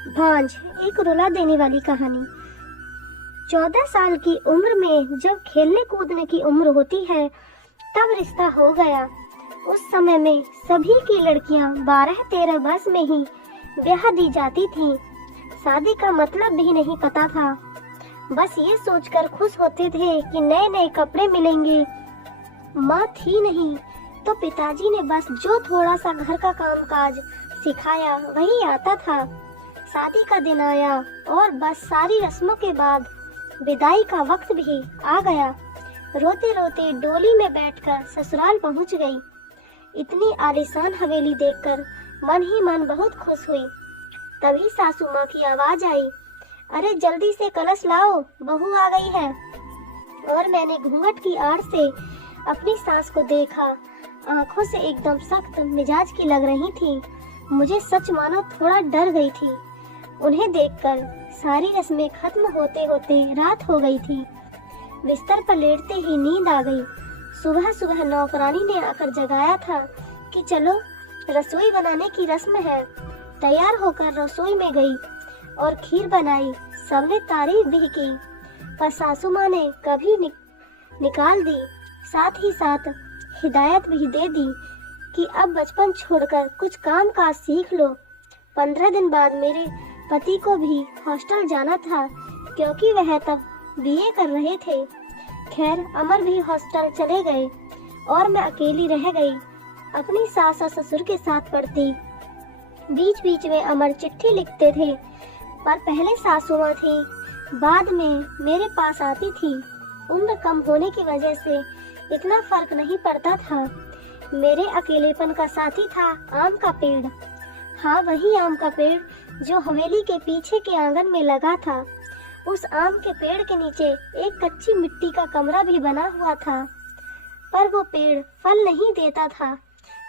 भांज, एक रुला देने वाली कहानी। 14 साल की उम्र में जब खेलने कूदने की उम्र होती है तब रिश्ता हो गया। उस समय में सभी की लड़कियां 12-13 वर्ष में ही ब्याह दी जाती थीं। शादी का मतलब भी नहीं पता था। बस ये सोचकर खुश होते थे कि नए नए कपड़े मिलेंगे। माँ थी नहीं तो पिताजी ने बस जो थोड़ा सा घर का काम काज सिखाया वही आता था। शादी का दिन आया और बस सारी रस्मों के बाद विदाई का वक्त भी आ गया। रोते रोते डोली में बैठकर ससुराल पहुंच गई। इतनी आलीशान हवेली देखकर मन ही मन बहुत खुश हुई। तभी सासू माँ की आवाज आई, अरे जल्दी से कलश लाओ, बहू आ गई है। और मैंने घूंघट की आड़ से अपनी सास को देखा। आंखों से एकदम सख्त मिजाज की लग रही थी। मुझे सच मानो थोड़ा डर गई थी। उन्हें देखकर सारी रस्में खत्म होते होते रात हो गई थी। बिस्तर पर लेटते ही नींद आ गई। सुबह सुबह नौकरानी ने आकर जगाया था कि चलो रसोई बनाने की रस्म है। तैयार होकर रसोई में गई और खीर बनाई। सबने तारीफ भी की, पर सासू माँ ने कभी निकाल दी। साथ ही साथ हिदायत भी दे दी कि अब बचपन छोड़कर कुछ काम काज सीख लो। 15 दिन बाद मेरे पति को भी हॉस्टल जाना था क्योंकि वह तब बीए कर रहे थे। खैर अमर भी हॉस्टल चले गए और मैं अकेली रह गई। अपनी सास और ससुर के साथ पढ़ती। बीच बीच में अमर चिट्ठी लिखते थे, पर पहले सासू माँ थी, बाद में मेरे पास आती थी। उम्र कम होने की वजह से इतना फर्क नहीं पड़ता था। मेरे अकेलेपन का साथी था आम का पेड़। हाँ, वही आम का पेड़ जो हवेली के पीछे के आंगन में लगा था। उस आम के पेड़ के नीचे एक कच्ची मिट्टी का कमरा भी बना हुआ था, पर वो पेड़ फल नहीं देता था।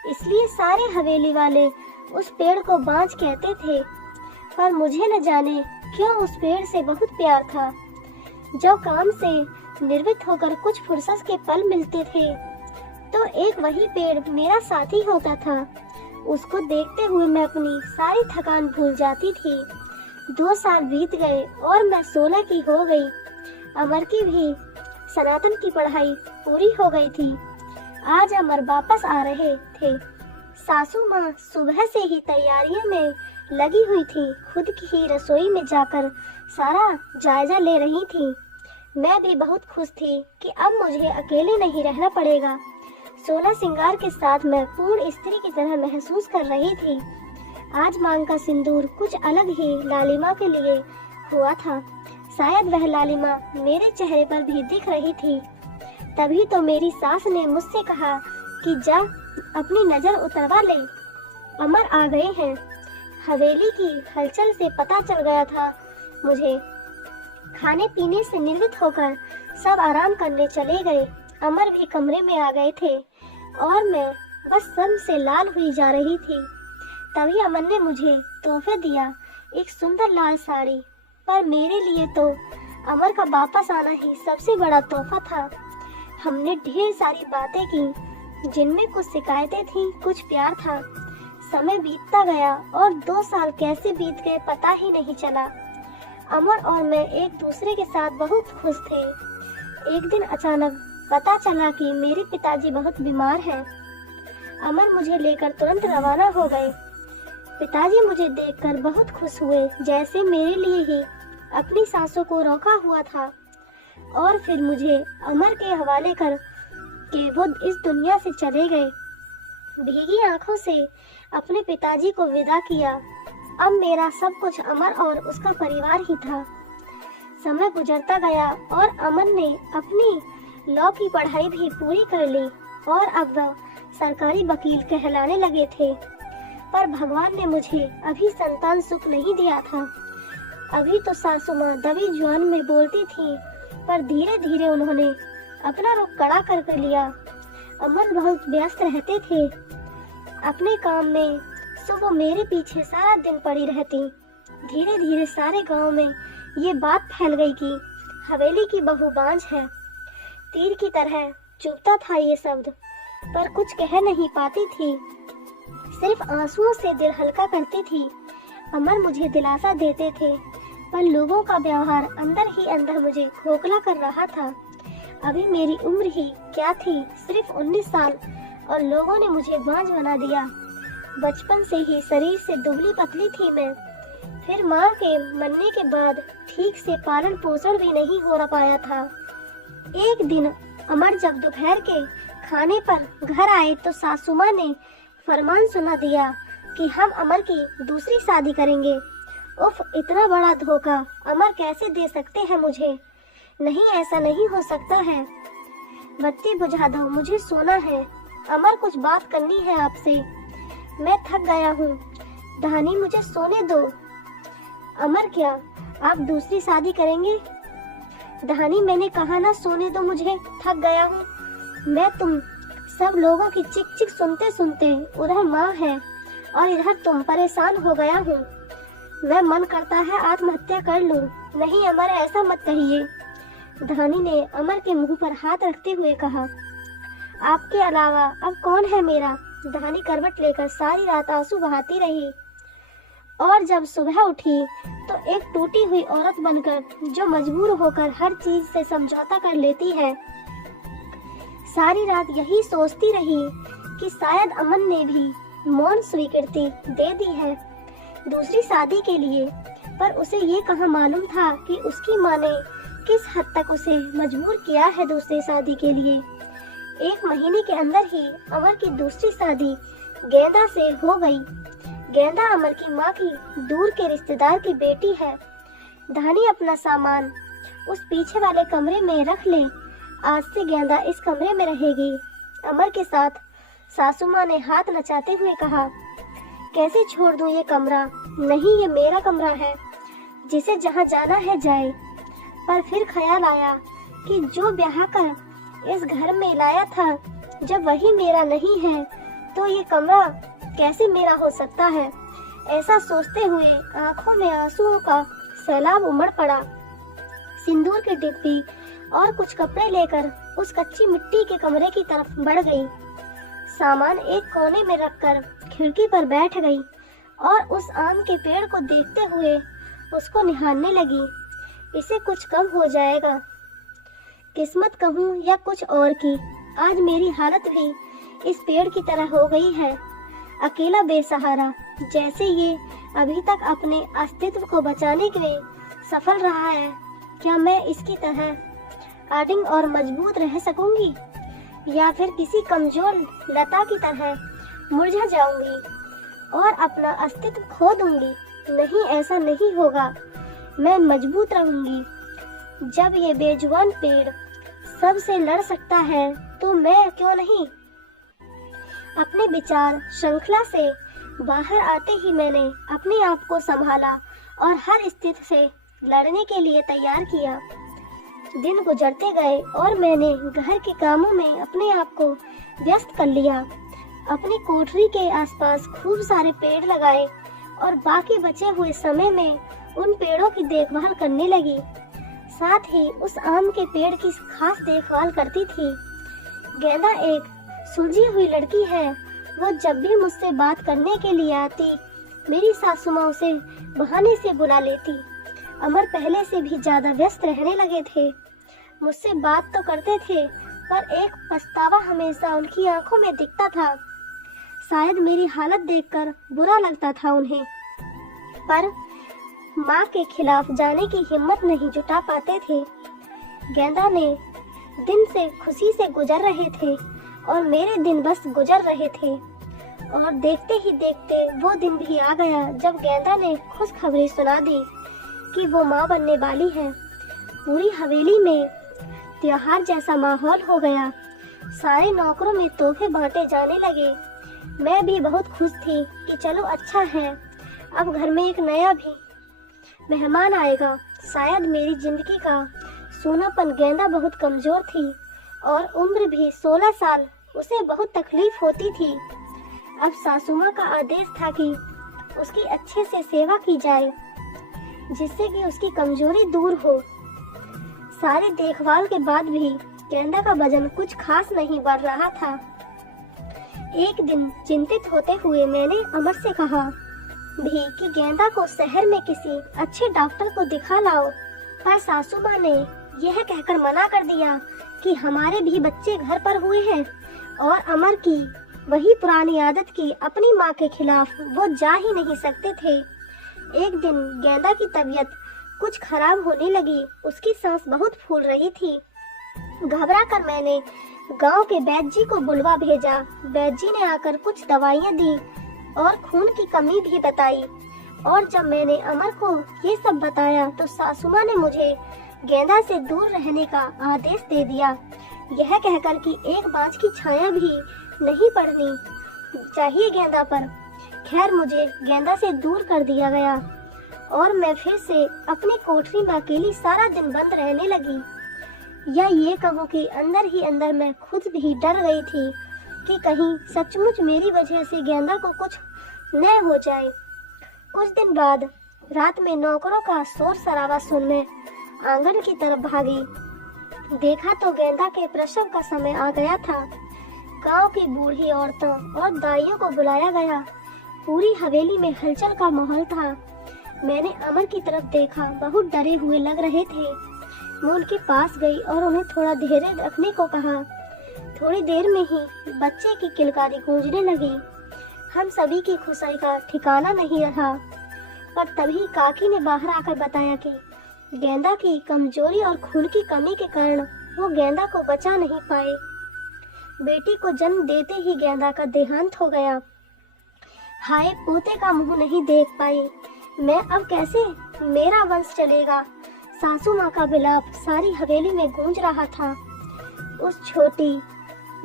इसलिए सारे हवेली वाले उस पेड़ को बांझ कहते थे। पर मुझे न जाने क्यों उस पेड़ से बहुत प्यार था। जब काम से निर्वृत्त होकर कुछ फुर्सत के पल मिलते थे तो एक वही पेड़ मेरा साथी होता था। उसको देखते हुए मैं अपनी सारी थकान भूल जाती थी। 2 साल बीत गए और मैं 16 की हो गई। अमर की भी सनातन की पढ़ाई पूरी हो गई थी। आज अमर वापस आ रहे थे। सासू माँ सुबह से ही तैयारियों में लगी हुई थी। खुद की ही रसोई में जाकर सारा जायजा ले रही थी। मैं भी बहुत खुश थी कि अब मुझे अकेले नहीं रहना पड़ेगा। 16 श्रृंगार के साथ मैं पूर्ण स्त्री की तरह महसूस कर रही थी। आज मांग का सिंदूर कुछ अलग ही लालिमा के लिए हुआ था। शायद वह लालिमा मेरे चेहरे पर भी दिख रही थी। तभी तो मेरी सास ने मुझसे कहा कि जा अपनी नजर उतरवा ले, अमर आ गए हैं। हवेली की हलचल से पता चल गया था मुझे। खाने पीने से निवृत्त होकर सब आराम करने चले गए। अमर भी कमरे में आ गए थे और मैं बस सम से लाल हुई जा रही थी। तभी अमन ने मुझे तोहफे दिया, एक सुंदर लाल साड़ी। पर मेरे लिए तो अमर का वापस आना ही सबसे बड़ा तोहफा था। हमने ढेर सारी बातें की, जिनमें कुछ शिकायतें थीं, कुछ प्यार था। समय बीतता गया और 2 साल कैसे बीत गए पता ही नहीं चला। अमर और मैं एक दूसरे के साथ बहुत खुश थे। एक दिन अचानक पता चला कि मेरे पिताजी बहुत बीमार हैं। अमर मुझे लेकर तुरंत रवाना हो गए। पिताजी मुझे देखकर बहुत खुश हुए, जैसे मेरे लिए ही अपनी सांसों को रोका हुआ था। और फिर मुझे अमर के हवाले कर के वो इस दुनिया से चले गए। भीगी आंखों से अपने पिताजी को विदा किया। अब मेरा सब कुछ अमर और उसका परिवार ही था। समय गुजरता गया और अमन ने अपनी लॉ की पढ़ाई भी पूरी कर ली और अब वह सरकारी वकील कहलाने लगे थे। पर भगवान ने मुझे अभी संतान सुख नहीं दिया था। अभी तो सासू माँ दबी जुबान में बोलती थी, पर धीरे धीरे उन्होंने अपना रुख कड़ा कर लिया। अमन बहुत व्यस्त रहते थे अपने काम में। सुबह मेरे पीछे सारा दिन पड़ी रहती। धीरे धीरे सारे गांव में ये बात फैल गई कि हवेली की बहू बांझ है। तीर की तरह चुभता था ये शब्द, पर कुछ कह नहीं पाती थी। सिर्फ आंसुओं से दिल हल्का करती थी। अमर मुझे दिलासा देते थे, पर लोगों का व्यवहार अंदर ही अंदर मुझे खोखला कर रहा था। अभी मेरी उम्र ही क्या थी, सिर्फ 19 साल, और लोगों ने मुझे बांझ बना दिया। बचपन से ही शरीर से दुबली पतली थी मैं। फिर माँ के मरने के बाद ठीक से पालन पोषण भी नहीं हो पाया था। एक दिन अमर जब दोपहर के खाने पर घर आए तो सासू माँ ने फरमान सुना दिया कि हम अमर की दूसरी शादी करेंगे। उफ, इतना बड़ा धोखा अमर कैसे दे सकते हैं मुझे? नहीं, ऐसा नहीं हो सकता है। बत्ती बुझा दो, मुझे सोना है। अमर, कुछ बात करनी है आपसे। मैं थक गया हूँ। धानी, मुझे सोने दो। अमर, क्या आप दूसरी शादी करेंगे? धानी, मैंने कहा ना सोने दो मुझे, थक गया हूँ। मैं तुम सब लोगों की चिक चिक सुनते सुनते, उधर माँ है और इधर तुम, परेशान हो गया हूँ। मैं मन करता है आत्महत्या कर लूं। नहीं अमर, ऐसा मत कहिए। धानी ने अमर के मुंह पर हाथ रखते हुए कहा, आपके अलावा अब कौन है मेरा? धानी करवट लेकर सारी रात आंसू बहाती रही और जब सुबह उठी तो एक टूटी हुई औरत बनकर, जो मजबूर होकर हर चीज से समझौता कर लेती है। सारी रात यही सोचती रही कि शायद अमन ने भी मौन स्वीकृति दे दी है दूसरी शादी के लिए, पर उसे ये कहाँ मालूम था कि उसकी माँ ने किस हद तक उसे मजबूर किया है दूसरी शादी के लिए। 1 महीने के अंदर ही अमर की दूसरी शादी गेंदा से हो गई। गेंदा अमर की माँ की दूर के रिश्तेदार की बेटी है। धानी अपना सामान उस पीछे वाले कमरे में रख ले। आज से गेंदा इस कमरे में रहेगी अमर के साथ। सासू माँ ने हाथ नचाते हुए कहा, कैसे छोड़ दूं ये कमरा? नहीं, ये मेरा कमरा है, जिसे जहाँ जाना है जाए। पर फिर ख्याल आया कि जो ब्याह कर इस घर में लाया था, जब वही मेरा नहीं है तो ये कमरा कैसे मेरा हो सकता है? ऐसा सोचते हुए आंखों में आंसुओं का सैलाब उमड़ पड़ा। सिंदूर की डिब्बी और कुछ कपड़े लेकर उस कच्ची मिट्टी के कमरे की तरफ बढ़ गई। सामान एक कोने में रखकर खिड़की पर बैठ गई और उस आम के पेड़ को देखते हुए उसको निहारने लगी। इसे कुछ कम हो जाएगा, किस्मत कहूँ या कुछ और की, आज मेरी हालत भी इस पेड़ की तरह हो गई है, अकेला बेसहारा। जैसे ये अभी तक अपने अस्तित्व को बचाने के लिए सफल रहा है, क्या मैं इसकी तरह अडिग और मजबूत रह सकूंगी, या फिर किसी कमजोर लता की तरह मुरझा जाऊंगी और अपना अस्तित्व खो दूंगी? नहीं, ऐसा नहीं होगा। मैं मजबूत रहूंगी। जब ये बेजुबान पेड़ सबसे लड़ सकता है तो मैं क्यों नहीं? अपने विचार श्रृंखला से बाहर आते ही मैंने अपने आप को संभाला और हर स्थिति से लड़ने के लिए तैयार किया। दिन गुजरते गए और मैंने घर के कामों में अपने आप को व्यस्त कर लिया। अपनी कोठरी के आसपास खूब सारे पेड़ लगाए और बाकी बचे हुए समय में उन पेड़ों की देखभाल करने लगी। साथ ही उस आम के पेड़ की खास देखभाल करती थी। गेंदा एक सुलझी हुई लड़की है। वो जब भी मुझसे बात करने के लिए आती, मेरी सासू माँ उसे बहाने से बुला लेती। अमर पहले से भी ज्यादा व्यस्त रहने लगे थे। मुझसे बात तो करते थे, पर एक पछतावा हमेशा उनकी आंखों में दिखता था। शायद मेरी हालत देखकर बुरा लगता था उन्हें, पर माँ के खिलाफ जाने की हिम्मत नहीं जुटा पाते थे। गेंदा ने दिन से खुशी से गुजर रहे थे और मेरे दिन बस गुजर रहे थे। और देखते ही देखते वो दिन भी आ गया जब गेंदा ने खुशखबरी सुना दी कि वो माँ बनने वाली है। पूरी हवेली में त्योहार जैसा माहौल हो गया। सारे नौकरों में तोहफे बांटे जाने लगे। मैं भी बहुत खुश थी कि चलो अच्छा है, अब घर में एक नया भी मेहमान आएगा। शायद मेरी जिंदगी का सोनापन। गेंदा बहुत कमजोर थी और उम्र भी 16 साल। उसे बहुत तकलीफ होती थी। अब सासू माँ का आदेश था कि उसकी अच्छे से सेवा की जाए, जिससे कि उसकी कमजोरी दूर हो। सारे देखभाल के बाद भी गेंदा का वजन कुछ खास नहीं बढ़ रहा था। एक दिन चिंतित होते हुए मैंने अमर से कहा, भी कि गेंदा को शहर में किसी अच्छे डॉक्टर को दिखा लाओ, पर सासू माँ ने यह कहकर मना कर दिया कि हमारे भी बच्चे घर पर हुए हैं और अमर की वही पुरानी आदत की अपनी माँ के खिलाफ वो जा ही नहीं सकते थे। एक दिन गेंदा की तबीयत कुछ खराब होने लगी, उसकी सांस बहुत फूल रही थी। घबरा कर मैंने गांव के वैद्य जी को बुलवा भेजा। वैद्य जी ने आकर कुछ दवाइयाँ दी और खून की कमी भी बताई। और जब मैंने अमर को ये सब बताया तो सासू माँ ने मुझे गेंदा से दूर रहने का आदेश दे दिया, यह कहकर कि एक बाँझ की छाया भी नहीं पड़नी चाहिए गेंदा पर। खैर मुझे गेंदा से दूर कर दिया गया और मैं फिर से अपनी कोठरी में अकेली सारा दिन बंद रहने लगी। या ये कहूँ कि अंदर ही अंदर मैं खुद भी डर गई थी कि कहीं सचमुच मेरी वजह से गेंदा को कुछ न हो जाए। कुछ दिन बाद रात में नौकरों का शोर शराबा सुन मैं आंगन की तरफ भागी। देखा तो गेंदा के प्रसव का समय आ गया था। गांव की बूढ़ी औरतों और दाइयों को बुलाया गया। पूरी हवेली में हलचल का माहौल था। मैंने अमर की तरफ देखा, बहुत डरे हुए लग रहे थे। मैं उनके पास गई और उन्हें थोड़ा धैर्य रखने को कहा। थोड़ी देर में ही बच्चे की किलकारी गूंजने लगी। हम सभी की खुशी का ठिकाना नहीं रहा। पर तभी काकी ने बाहर आकर बताया कि गेंदा की कमजोरी और खून की कमी के कारण वो गेंदा को बचा नहीं पाए। बेटी को जन्म देते ही गेंदा का देहांत हो गया। हाय, पोते का मुंह नहीं देख पाई मैं, अब कैसे मेरा वंश चलेगा। सासू माँ का विलाप सारी हवेली में गूंज रहा था। उस छोटी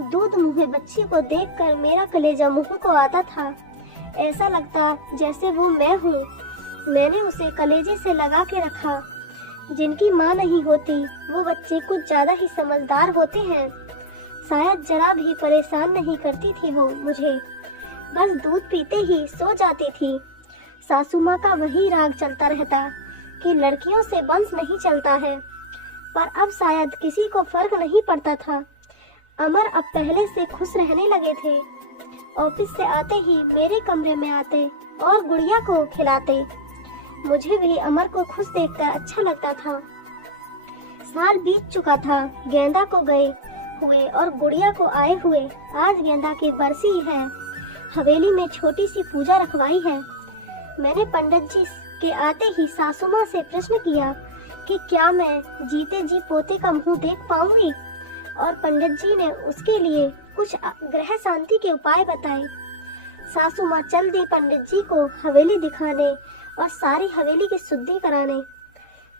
दूध मुँहे बच्ची को देखकर मेरा कलेजा मुंह को आता था। ऐसा लगता जैसे वो मैं हूँ। मैंने उसे कलेजे से लगा के रखा। जिनकी माँ नहीं होती वो बच्चे कुछ ज्यादा ही समझदार होते हैं। शायद जरा भी परेशान नहीं करती थी वो मुझे, बस दूध पीते ही सो जाती थी। सासू माँ का वही राग चलता रहता कि लड़कियों से वंश नहीं चलता है, पर अब शायद किसी को फर्क नहीं पड़ता था। अमर अब पहले से खुश रहने लगे थे। ऑफिस से आते ही मेरे कमरे में आते और गुड़िया को खिलाते। मुझे भी अमर को खुश देखकर अच्छा लगता था। साल बीत चुका था गेंदा को गए हुए और गुड़िया को आए हुए। आज गेंदा की बरसी है। हवेली में छोटी सी पूजा रखवाई है। मैंने पंडित जी के आते ही सासू माँ से प्रश्न किया कि क्या मैं जीते जी पोते का मुंह देख पाऊंगी, और पंडित जी ने उसके लिए कुछ ग्रह शांति के उपाय बताए। सासू माँ चल दी पंडित जी को हवेली दिखाने और सारी हवेली की शुद्धि कराने।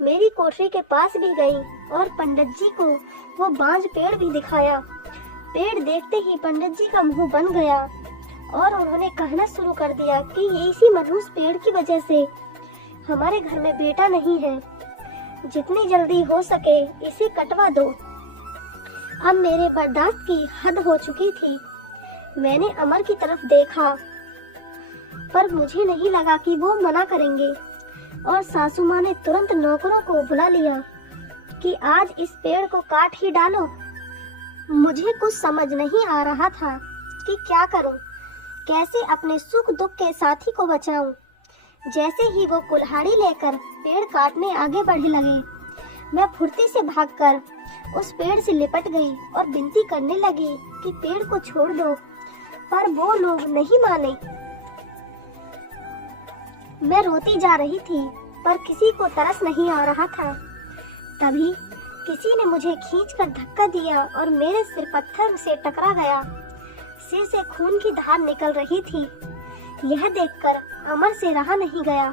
मेरी कोठरी के पास भी गई और पंडित जी को वो बांझ पेड़ भी दिखाया। पेड़ देखते ही पंडित जी का मुंह बन गया और उन्होंने कहना शुरू कर दिया कि ये इसी मनहूस पेड़ की वजह से हमारे घर में बेटा नहीं है। जितनी जल्दी हो सके इसे कटवा दो। अब मेरे बर्दाश्त की हद हो चुकी थी। मैंने अमर की तरफ देखा, पर मुझे नहीं लगा कि वो मना करेंगे, और सासू माँ ने तुरंत नौकरों को बुला लिया कि आज इस पेड़ को काट ही डालो। मुझे कुछ समझ नहीं आ रहा था कि क्या करूं, कैसे अपने सुख दुख के साथी को बचाऊं। जैसे ही वो कुल्हाड़ी लेकर पेड़ काटने आगे बढ़ने लगे, मैं फुर्ती से भागकर उस पेड़ से लिपट गई और विनती करने लगी कि पेड़ को छोड़ दो, पर वो लोग नहीं माने। मैं रोती जा रही थी, पर किसी को तरस नहीं आ रहा था। तभी किसी ने मुझे खींचकर धक्का दिया और मेरे सिर पत्थर से टकरा गया। सिर से खून की धार निकल रही थी। यह देखकर अमर से रहा नहीं गया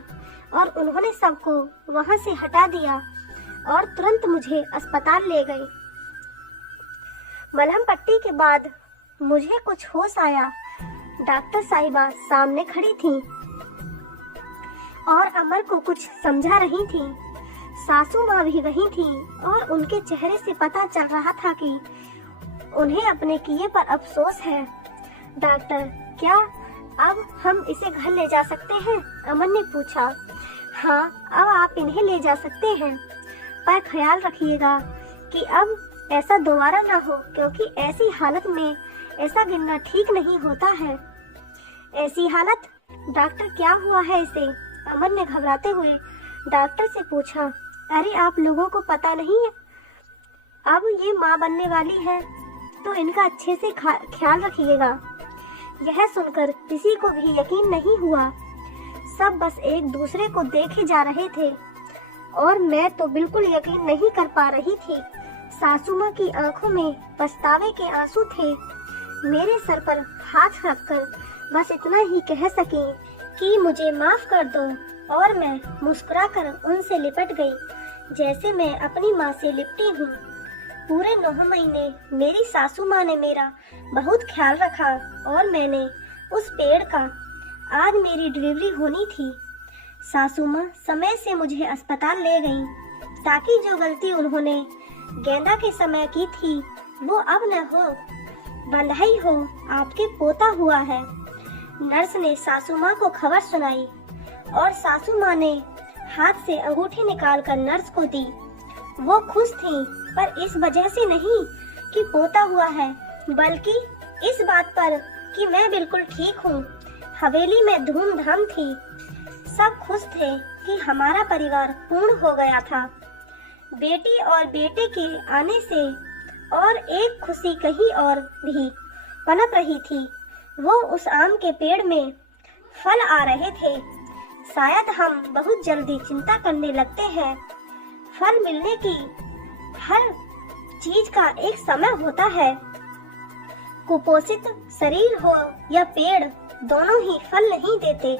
और उन्होंने सबको वहां से हटा दिया और तुरंत मुझे अस्पताल ले गए। मलहम पट्टी के बाद मुझे कुछ होश आया। डॉक्टर साहिबा सामने खड़ी थीं और अमर को कुछ समझा रही थीं। सासू माँ भी वहीं थीं और उनके चेहरे से पता चल रहा था कि उन्हें अपने किए पर अफसोस है। डॉक्टर, क्या अब हम इसे घर ले जा सकते हैं? अमर ने पूछा। हाँ, अब आप इन्हें ले जा सकते हैं, पर ख्याल रखिएगा कि अब ऐसा दोबारा ना हो, क्योंकि ऐसी हालत में ऐसा गिरना ठीक नहीं होता है। ऐसी हालत? डॉक्टर क्या हुआ है इसे? अमर ने घबराते हुए डॉक्टर से पूछा। अरे आप लोगों को पता नहीं है, अब ये माँ बनने वाली है तो इनका अच्छे से ख्याल रखिएगा। यह सुनकर किसी को भी यकीन नहीं हुआ। सब बस एक दूसरे को देखे जा रहे थे और मैं तो बिल्कुल यकीन नहीं कर पा रही थी। सासू माँ की आंखों में पछतावे के आंसू थे। मेरे सर पर हाथ रखकर बस इतना ही कह सकी कि मुझे माफ कर दो, और मैं मुस्कुराकर उनसे लिपट गई जैसे मैं अपनी माँ से लिपटी हूँ। पूरे 9 महीने मेरी सासू माँ ने मेरा बहुत ख्याल रखा और मैंने उस पेड़ का आज मेरी डिलीवरी होनी थी। सासू माँ समय से मुझे अस्पताल ले गईं ताकि जो गलती उन्होंने गेंदा के समय की थी वो अब न हो। बधाई हो, आपके पोता हुआ है। नर्स ने सासू माँ को खबर सुनाई और सासू माँ ने हाथ से अंगूठी निकालकर नर्स को दी। वो खुश थी, पर इस वजह से नहीं कि पोता हुआ है, बल्कि इस बात पर कि मैं बिल्कुल ठीक हूँ। हवेली में धूमधाम थी, सब खुश थे कि हमारा परिवार पूर्ण हो गया था। बेटी और बेटे के आने से और एक खुशी कहीं और भी पनप रही थी। वो उस आम के पेड़ में फल आ रहे थे। शायद हम बहुत जल्दी चिंता करने लगते हैं। फल मिलने की हर चीज का एक समय होता है। कुपोषित शरीर हो या पेड़, दोनों ही फल नहीं देते।